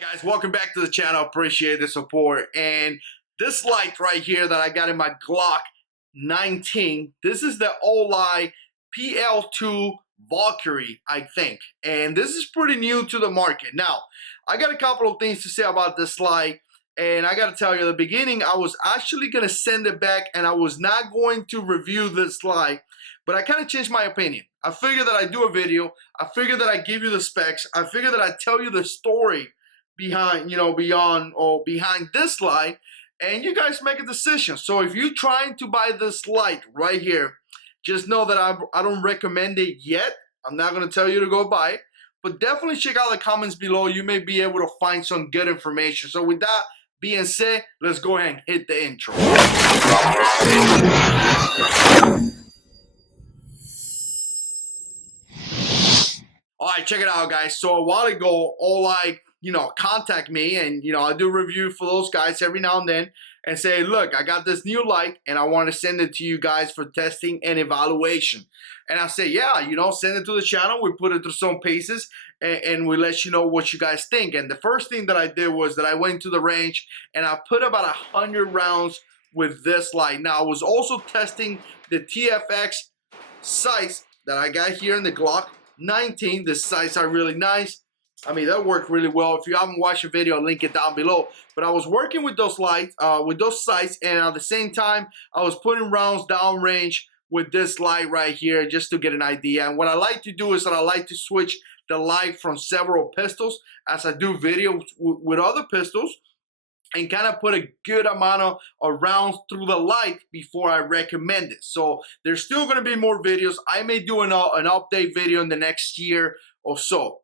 Hi guys, welcome back to the channel. Appreciate the support. And this light right here that I got in my Glock 19, this is the Olight PL-2 Valkyrie, I think. And this is pretty new to the market. Now, I got a couple of things to say about this light. And I got to tell you, at the beginning, I was actually going to send it back and I was not going to review this light. But I kind of changed my opinion. I figured that I do a video. I figured that I give you the specs. I figured that I tell you the story behind this light, and you guys make a decision. So if you're trying to buy this light right here, just know that I don't recommend it yet. I'm not going to tell you to go buy it, but definitely check out the comments below. You may be able to find some good information. So with that being said, let's go ahead and hit the intro. All right, check it out, guys. So a while ago, Olight, contact me, and I do review for those guys every now and then, and say, look, I got this new light, and I want to send it to you guys for testing and evaluation. And I say, yeah, send it to the channel. We put it through some paces, and we let you know what you guys think. And the first thing that I did was that I went to the range, and I put about 100 rounds with this light. Now, I was also testing the TFX sights that I got here in the Glock 19. The sights are really nice. I mean, that worked really well. If you haven't watched the video, I'll link it down below. But I was working with those lights, with those sights, and at the same time, I was putting rounds downrange with this light right here just to get an idea. And what I like to do is that I like to switch the light from several pistols as I do videos with other pistols, and kind of put a good amount of rounds through the light before I recommend it. So there's still going to be more videos. I may do an update video in the next year or so.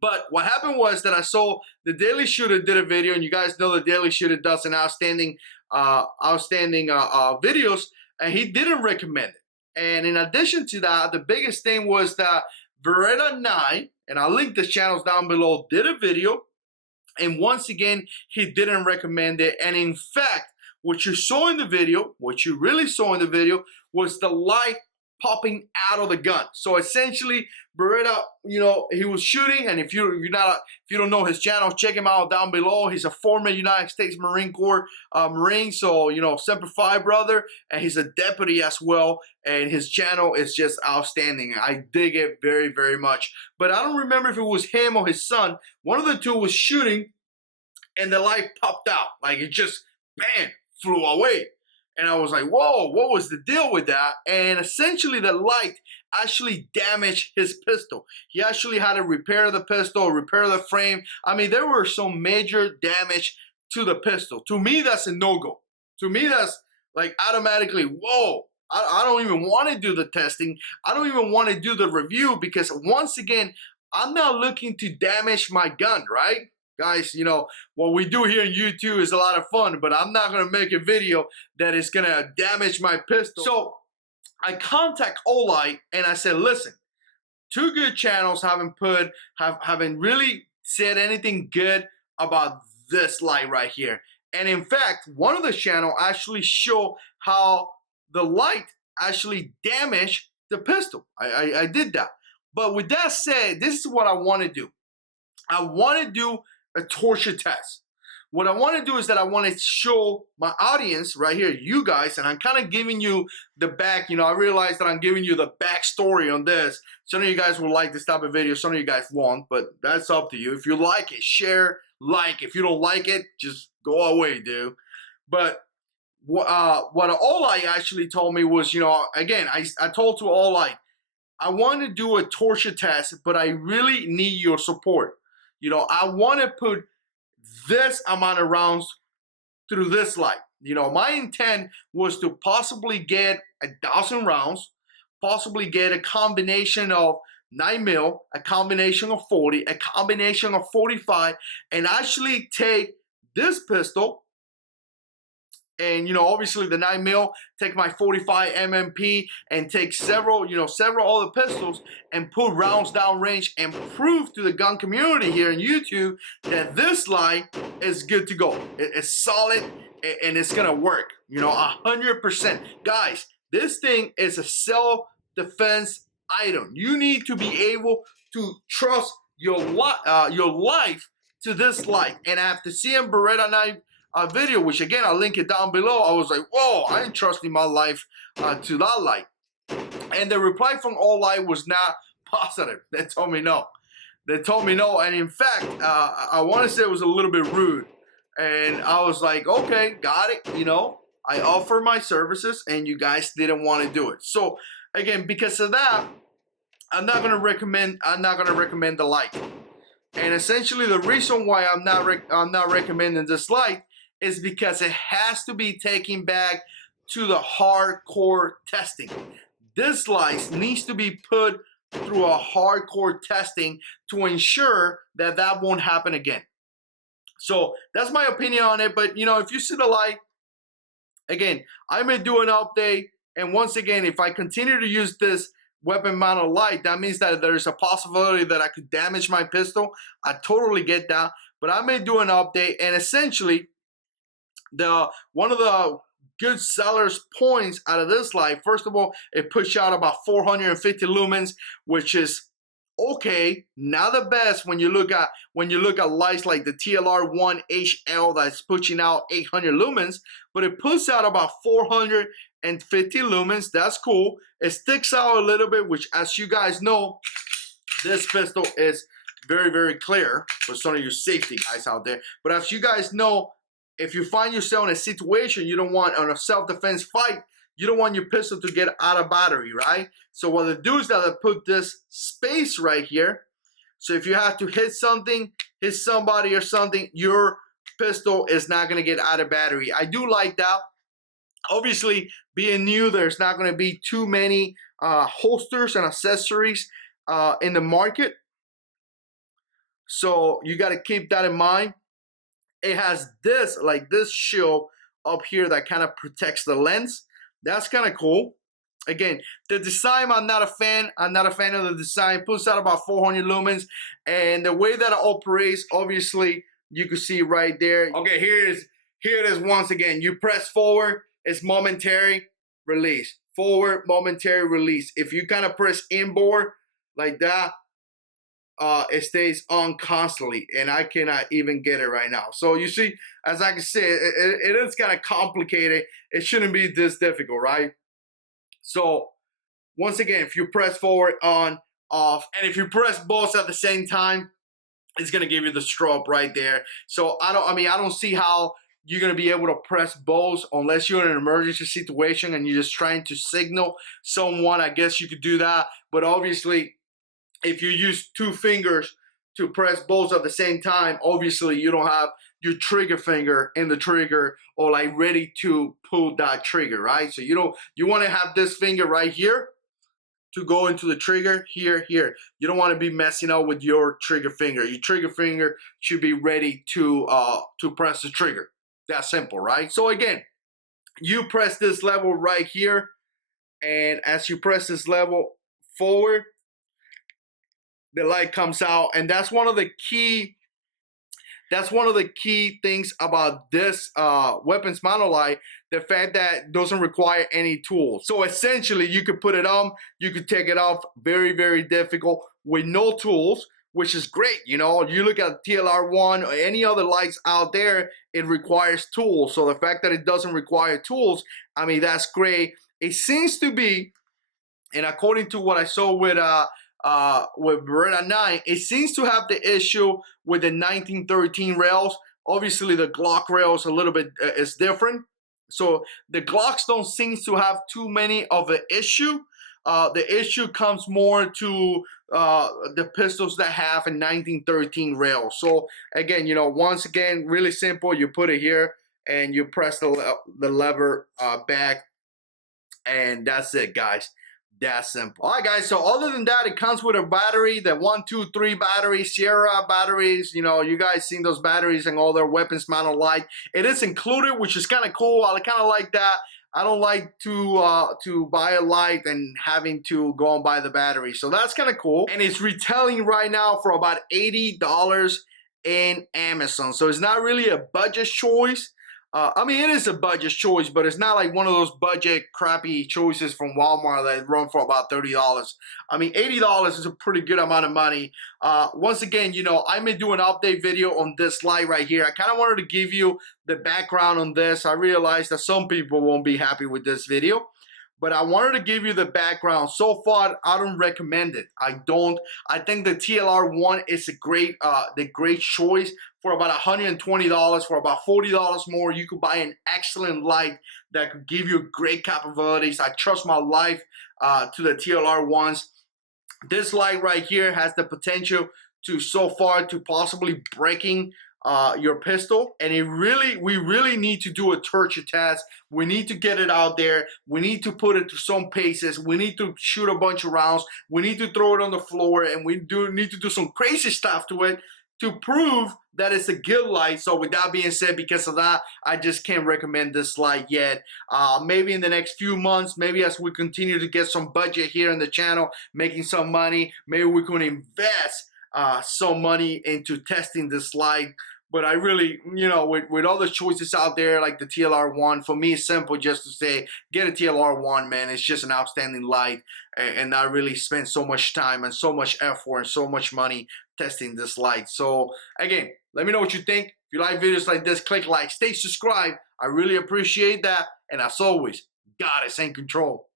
But what happened was that I saw the Daily Shooter did a video, and you guys know the Daily Shooter does an outstanding videos, and he didn't recommend it. And in addition to that, the biggest thing was that Beretta 9, and I'll link the channels down below, did a video. And once again, he didn't recommend it. And in fact, what you saw in the video, what you really saw in the video, was the light popping out of the gun. So essentially, Beretta, he was shooting. And if you don't know his channel, check him out down below. He's a former United States Marine Corps Marine, so Semper Fi brother, and he's a deputy as well. And his channel is just outstanding. I dig it very, very much. But I don't remember if it was him or his son. One of the two was shooting, and the light popped out. Like, it just, bam, flew away. And I was like, whoa, what was the deal with that? And essentially, the light actually damaged his pistol. He actually had to repair the pistol, repair the frame. I mean, there were some major damage to the pistol. To me, that's a no-go. To me, that's like automatically, whoa. I don't even want to do the testing. I don't even want to do the review, because once again, I'm not looking to damage my gun, right? Guys, what we do here on YouTube is a lot of fun, but I'm not going to make a video that is going to damage my pistol. So I contact Olight, and I said, listen, two good channels haven't really said anything good about this light right here. And in fact, one of the channel actually showed how the light actually damaged the pistol. I did that. But with that said, this is what I want to do. I want to do a torture test. What I want to do is that I want to show my audience right here, you guys, and I'm kind of giving you the back. I realize that I'm giving you the backstory on this. Some of you guys will like this type of video, some of you guys won't, but that's up to you. If you like it, share, like. If you don't like it, just go away, dude. But what Olight actually told me was, again, I told to Olight, I want to do a torture test, but I really need your support. I want to put this amount of rounds through this light. My intent was to possibly get 1,000 rounds, possibly get a combination of 9mm, a combination of 40, a combination of 45, and actually take this pistol and, obviously the 9mm, take my 45 MMP and take several other pistols and put rounds down range and prove to the gun community here in YouTube that this light is good to go. It's solid and it's gonna work, 100%. Guys, this thing is a self-defense item. You need to be able to trust your life to this light. And after seeing Beretta knife video, which again, I'll link it down below, I was like, whoa, I ain't trusting my life to that light. And the reply from Olight was not positive. They told me no. They told me no, and in fact, I want to say it was a little bit rude. And I was like, okay, got it. You know, I offer my services, and you guys didn't want to do it. So again, because of that, I'm not gonna recommend the light. And essentially, the reason why I'm not recommending this light is because it has to be taken back to the hardcore testing. This light needs to be put through a hardcore testing to ensure that that won't happen again. So that's my opinion on it. But you know, if you see the light, again, I may do an update. And once again, if I continue to use this weapon mounted light, that means that there's a possibility that I could damage my pistol. I totally get that. But I may do an update, and essentially, one of the good sellers points out of this light, first of all, it pushed out about 450 lumens, which is okay, not the best when you look at lights like the PL-1 HL that's pushing out 800 lumens, but it puts out about 450 lumens. That's cool. It sticks out a little bit, which, as you guys know, this pistol is very, very clear for some of you safety guys out there. But as you guys know, if you find yourself in a situation you don't want, on a self-defense fight, you don't want your pistol to get out of battery, right? So what they do is that they put this space right here. So if you have to hit something, hit somebody or something, your pistol is not going to get out of battery. I do like that. Obviously, being new, there's not going to be too many holsters and accessories in the market. So you got to keep that in mind. It has this, like this shield up here that kind of protects the lens. That's kind of cool. Again, the design, I'm not a fan. I'm not a fan of the design. It puts out about 400 lumens. And the way that it operates, obviously, you can see right there. Okay, here it is once again. You press forward, it's momentary release. Forward, momentary release. If you kind of press inboard like that, it stays on constantly, and I cannot even get it right now. So you see, as I can say, it is kind of complicated. It shouldn't be this difficult, right? So once again, if you press forward, on, off, and if you press both at the same time, it's gonna give you the strobe right there. So I don't see how you're gonna be able to press both unless you're in an emergency situation and you're just trying to signal someone. I guess you could do that, but obviously, if you use two fingers to press both at the same time, obviously you don't have your trigger finger in the trigger or like ready to pull that trigger, right? So you want to have this finger right here to go into the trigger, here. You don't want to be messing up with your trigger finger. Your trigger finger should be ready to press the trigger. That's simple, right? So again, you press this level right here, and as you press this level forward, the light comes out. And that's one of the key things about this weapons mounted light, the fact that it doesn't require any tools. So essentially, you could put it on, you could take it off, very, very difficult with no tools, which is great. You know, you look at PL-1 or any other lights out there, it requires tools. So the fact that it doesn't require tools, I mean, that's great. It seems to be, and according to what I saw with Beretta 9, it seems to have the issue with the 1913 rails. Obviously, the Glock rails a little bit is different. So the Glocks don't seem to have too many of an issue. The issue comes more to the pistols that have a 1913 rail. So again, you know, once again, really simple. You put it here and you press the lever back, and that's it, guys. That's simple. All right, guys, so other than that, it comes with a battery, the 1, 2, 3 battery, Sierra batteries. You know, you guys seen those batteries and all their weapons mounted light. It is included, which is kind of cool. I kind of like that. I don't like to buy a light and having to go and buy the battery. So that's kind of cool. And it's retailing right now for about $80 in Amazon. So it's not really a budget choice. I mean, it is a budget choice, but it's not like one of those budget crappy choices from Walmart that run for about $30. I mean, $80 is a pretty good amount of money. Once again, you know, I may do an update video on this light right here. I kind of wanted to give you the background on this. I realized that some people won't be happy with this video, but I wanted to give you the background. So far, I don't recommend it. I don't. I think the TLR1 is a the great choice. For about $120, for about $40 more, you could buy an excellent light that could give you great capabilities. I trust my life to the TLR1s. This light right here has the potential to so far to possibly breaking your pistol, and we really need to do a torture test. We need to get it out there. We need to put it to some paces. We need to shoot a bunch of rounds. We need to throw it on the floor, and we need to do some crazy stuff to it to prove that it's a good light. So with that being said, because of that, I just can't recommend this light yet. Maybe in the next few months, maybe as we continue to get some budget here in the channel, making some money, maybe we can invest some money into testing this light. But I really, you know, with all the choices out there like the TLR1, for me it's simple just to say, get a TLR1, man. It's just an outstanding light, and I really spent so much time and so much effort and so much money testing this light. So again, let me know what you think. If you like videos like this, click like, stay subscribed. I really appreciate that. And as always, God is in control.